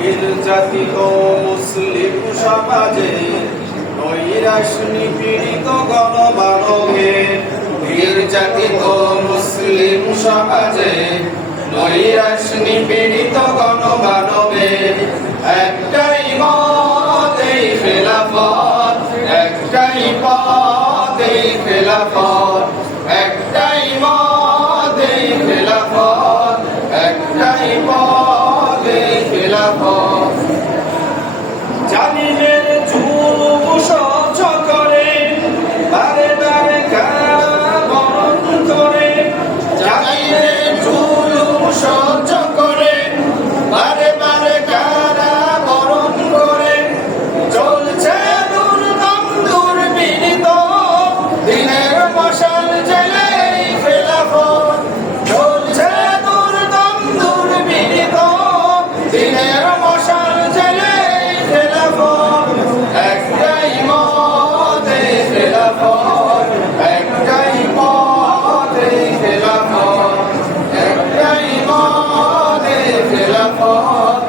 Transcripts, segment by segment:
নির্যাতিত মুসলিম সমাজে নৈরাশ নিপীড়িত গণমানবের নির্যাতিত মুসলিম সমাজে নৈরাশ নিপীড়িত গণমানবের একটাই মত এই খেলাফত, একটাই পথ এই খেলাফত, একটাই মত এই খেলাফত, একটাই পথ এই খেলাফত। জালিমের জুলুম সহ্য করে বারে বারে কারাবরণ করে, জালিমের জুলুম সহ্য করে বারে বারে কারাবরণ করে, চলছে দুর্দম দুর্বিনীত দিনের মশাল জেলে এই খেলাফত, চলছে দুর্দম দুর্বিনীত দিনের মশাল জেলে এই খেলাফত। একটাই মত এই খেলাফত, একটাই পথ এই খেলাফত, একটাই মত এই খেলাফত,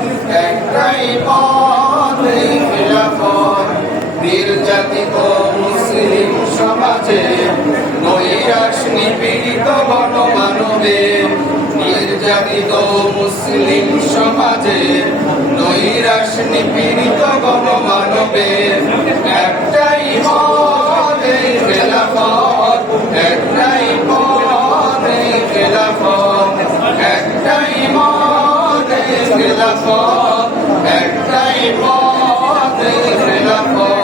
একটাই পথ এই খেলাফত। নির্যাতিত মুসলিম সমাজে নৈরাশ নিপীড়িত গণমানবের নির্যাতিত মুসলিম সমাজে নৈরাশ নিপীড়িত গণমানবের একটাই পথ এই খেলাফত, একটাই পথ এই খেলাফত, একটাই পথ এই খেলাফত, একটাই পথ এই খেলাফত।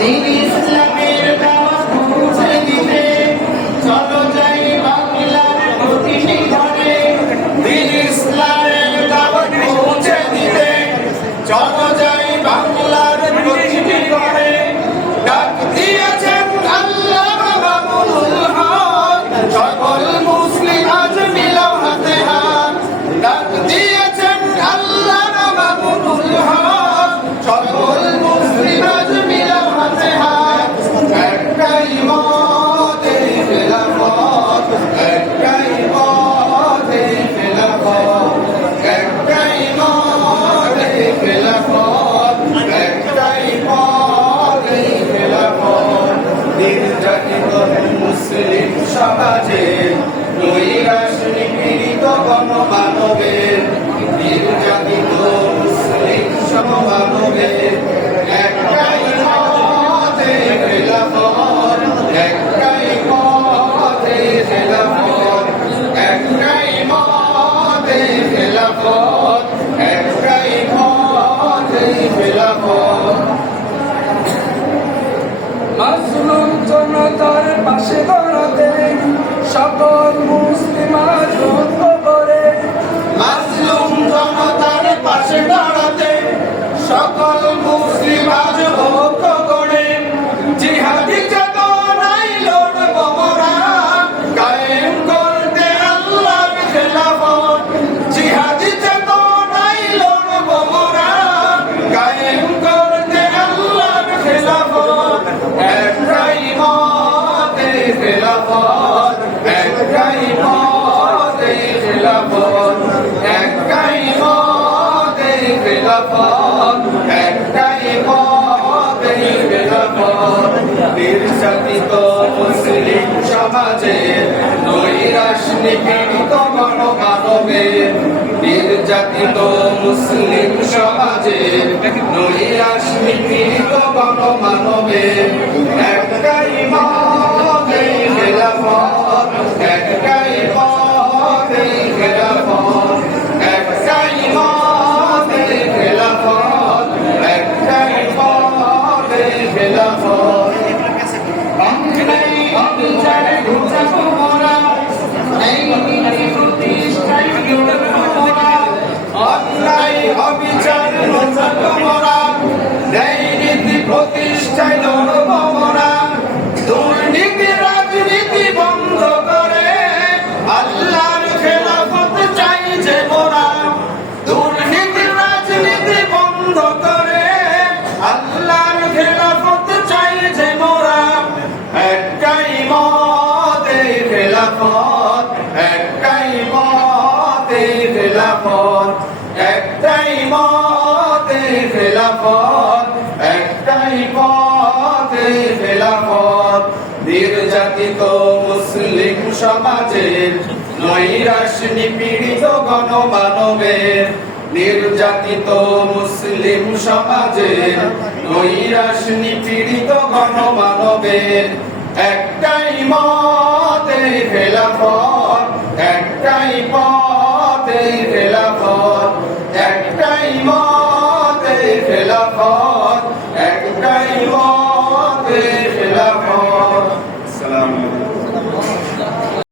দিন ইসলামের দাওয়াত পৌঁছে দিতে চলো যাই বাংলার প্রতিটি ঘরে, দিন ইসলামের দাওয়াত পৌঁছে দিতে চলো যাই বাংলার প্রতিটি ঘরে। ডাক দিয়েছেন আল্লামা মামুনুল হক, সকল মুসলিম আজ মিলাও হাতে হাত। ডাক দিয়েছেন আল্লামা মামুনুল হক, সকল মুসলিম আজ মিলাও হাতে হাত। একটাই মত এই খেলাফত, একটাই পথ এই খেলাফত, একটাই মত এই খেলাফত, একটাই পথ এই খেলাফত। নির্যাতিত মুসলিম সমাজে নৈরাশ নিপীড়িত গণমানবের নির্যাতিত মুসলিম সমানবের একটাই পথ এই খেলাফত, একটাই পথ এই খেলাফত, একটাই পথ এই খেলাফত, একটাই পথ এই খেলাফত। মাজলুম জনতার পাশে দাঁড়াতে সকল মুসলিম আজ ঐক্য করে, মাজলুম জনতার পাশে দাঁড়াতে সকল মুসলিম আজ ঐক্য করে, জিহাদি চেতনায় লড়ব মোরা কায়েম করতে আল্লাহর খেলাফত, জিহাদি চেতনায় লড়ব মোরা কায়েম করতে আল্লাহর খেলাফত। একটাই মত এই খেলাফত, একটাই মত এই খেলাফত, একটাই মত এই খেলাফত, একটাই মত এই খেলাফত। নির্যাতিত মুসলিম সমাজে নৈরাশ নিপীড়িত গণমানবের নির্যাতিত মুসলিম সমাজে নৈরাশ নিপীড়িত গণমানবের একটাই মত এই খেলাফত, একটাই পথ এই খেলাফত, একটাই মত এই খেলাফত, একটাই পথ এই খেলাফত। অন্যায় অবিচারে ঘুচাবো মোরা, এই নীতি প্রতিষ্ঠায় লড়বো মোরা, অন্যায় অবিচার ঘুচাবো মোরা, এই নীতি প্রতিষ্ঠায় লড়বো মোরা। দুর্নীতি রাজনীতি বন্ধ করে মতে খেলাফত, একটাই পথে খেলাফত। নির্যাতিত মুসলিম সমাজের নৈরাশ নিপীড়িত গণমানবের, নির্যাতিত মুসলিম সমাজের নৈরাশ নিপীড়িত গণমানবের একটাই মতে খেলাফত, একটাই পথ